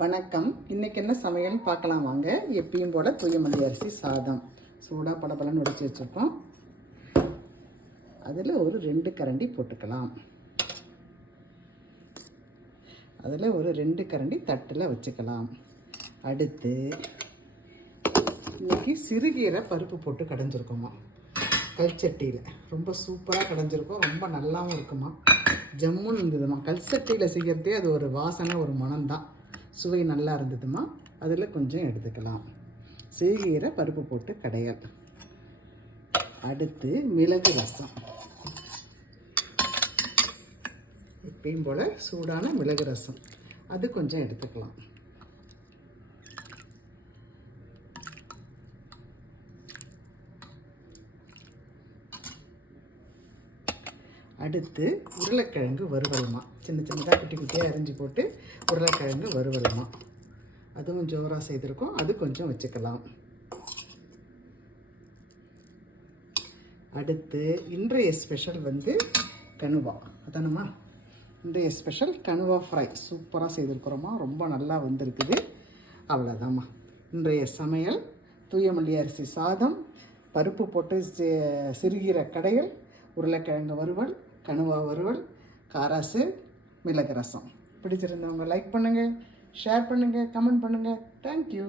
வணக்கம். இன்றைக்கி என்ன சமையல்னு பார்க்கலாம் வாங்க. எப்பயும் போல் தூயமல்லி அரிசி சாதம் சூடாக படபலன்னு உடைச்சி வச்சுருக்கோம். அதில் ஒரு 2 கரண்டி போட்டுக்கலாம். அதில் ஒரு 2 கரண்டி தட்டில் வச்சுக்கலாம். அடுத்து இன்றைக்கி சிறுகீரை பருப்பு போட்டு கடைஞ்சிருக்கோமா கல்சட்டியில். ரொம்ப சூப்பராக கடைஞ்சிருக்கோம். ரொம்ப நல்லாவும் இருக்குமா, ஜம்முன்னு இருந்ததுமா. கல்சட்டியில் செய்கிறதே அது ஒரு வாசனை, ஒரு மனம்தான். சுவை நல்லா இருந்ததுமா. அதில் கொஞ்சம் எடுத்துக்கலாம். சிறுகீரை பருப்பு போட்டு கடையல். அடுத்து மிளகு ரசம். எப்பயும் போல் சூடான மிளகு ரசம், அது கொஞ்சம் எடுத்துக்கலாம். அடுத்து உருளைக்கிழங்கு வறுவலுமா. சின்ன சின்னதாக குட்டி குட்டியாக அரிஞ்சு போட்டு உருளைக்கிழங்கு வறுவலுமா, அதுவும் ஜோராக செய்திருக்கோம். அது கொஞ்சம் வச்சுக்கலாம். அடுத்து இன்றைய ஸ்பெஷல் கணுவா. அதானம்மா, இன்றைய ஸ்பெஷல் கணுவா ஃப்ரை சூப்பராக செய்திருக்கிறோமா. ரொம்ப நல்லா வந்திருக்குது. அவ்வளோதாம்மா இன்றைய சமையல். தூயமல்லி அரிசி சாதம், பருப்பு போட்டு சிறுகீரை கடையல், உருளைக்கிழங்கு வறுவல், கணுவா வறுவல், காராசு, மிளகு ரசம். பிடிச்சிருந்தவங்க லைக் பண்ணுங்கள், ஷேர் பண்ணுங்கள், கமெண்ட் பண்ணுங்கள். தேங்க்யூ.